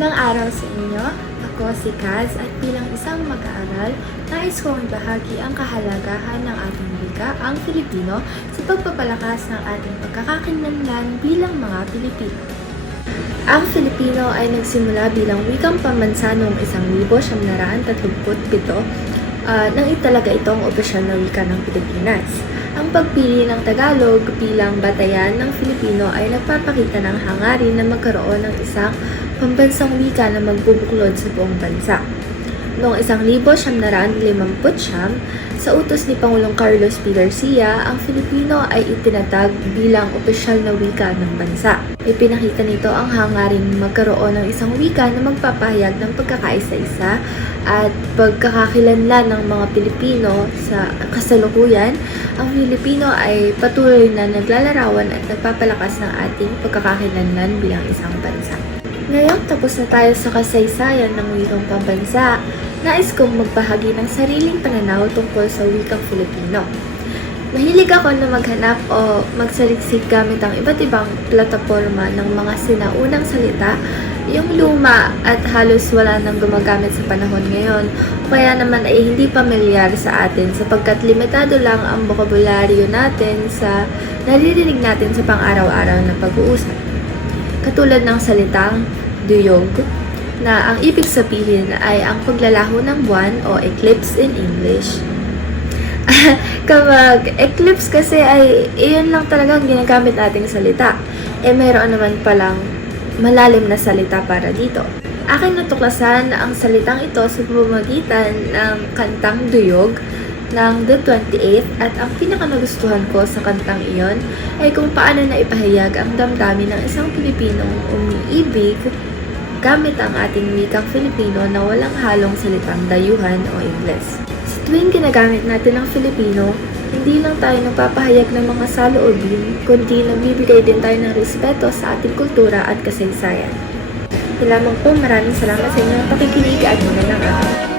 Magandang araw sa inyo. Ako si Kaz at bilang isang mag-aaral, nais kong ibahagi ang kahalagahan ng ating wika, ang Filipino, sa pagpapalakas ng ating pagkakakilanlan bilang mga Pilipino. Ang Filipino ay nagsimula bilang wikang pambansa noong 1937 nang italaga itong opisyal na wika ng Pilipinas. Ang pagpili ng Tagalog bilang batayan ng Filipino ay nagpapakita ng hangarin na magkaroon ng isang pambansang wika na magbubuklod sa buong bansa. Noong 1959, sa utos ni Pangulong Carlos P. Garcia, ang Filipino ay itinatag bilang opisyal na wika ng bansa. Ipinakita nito ang hangaring magkaroon ng isang wika na magpapahayag ng pagkakaisa-isa at pagkakakilanlan ng mga Pilipino sa kasalukuyan. Ang Filipino ay patuloy na naglalarawan at nagpapalakas ng ating pagkakakilanlan bilang isang bansa. Ngayon, tapos na tayo sa kasaysayan ng wikang pambansa, nais kong magbahagi ng sariling pananaw tungkol sa wikang Filipino. Mahilig ako na maghanap o magsaliksik gamit ang iba't ibang plataforma ng mga sinaunang salita, yung luma at halos wala nang gumagamit sa panahon ngayon, o kaya naman ay hindi pamilyar sa atin sapagkat limitado lang ang bokabularyo natin sa naririnig natin sa pang-araw-araw na pag-uusap. Katulad ng salitang duyog, na ang ibig sabihin ay ang paglalaho ng buwan o eclipse in English. Kapag eclipse kasi ay iyon lang talagang ginagamit nating salita. Mayroon naman palang malalim na salita para dito. Akin natuklasan ang salitang ito sa pamamagitan ng kantang Duyog ng The 28th at ang pinakanagustuhan ko sa kantang iyon ay kung paano na ipahayag ang damdamin ng isang Pilipinong umiibig gamit ang ating wikang Filipino na walang halong salitang dayuhan o Ingles. Sa tuwing ginagamit natin ang Filipino, hindi lang tayo nagpapahayag ng mga saloobin, kundi nagbibigay din tayo ng respeto sa ating kultura at kasaysayan. Lamang po, maraming salamat sa inyong pakikinig at magandang araw.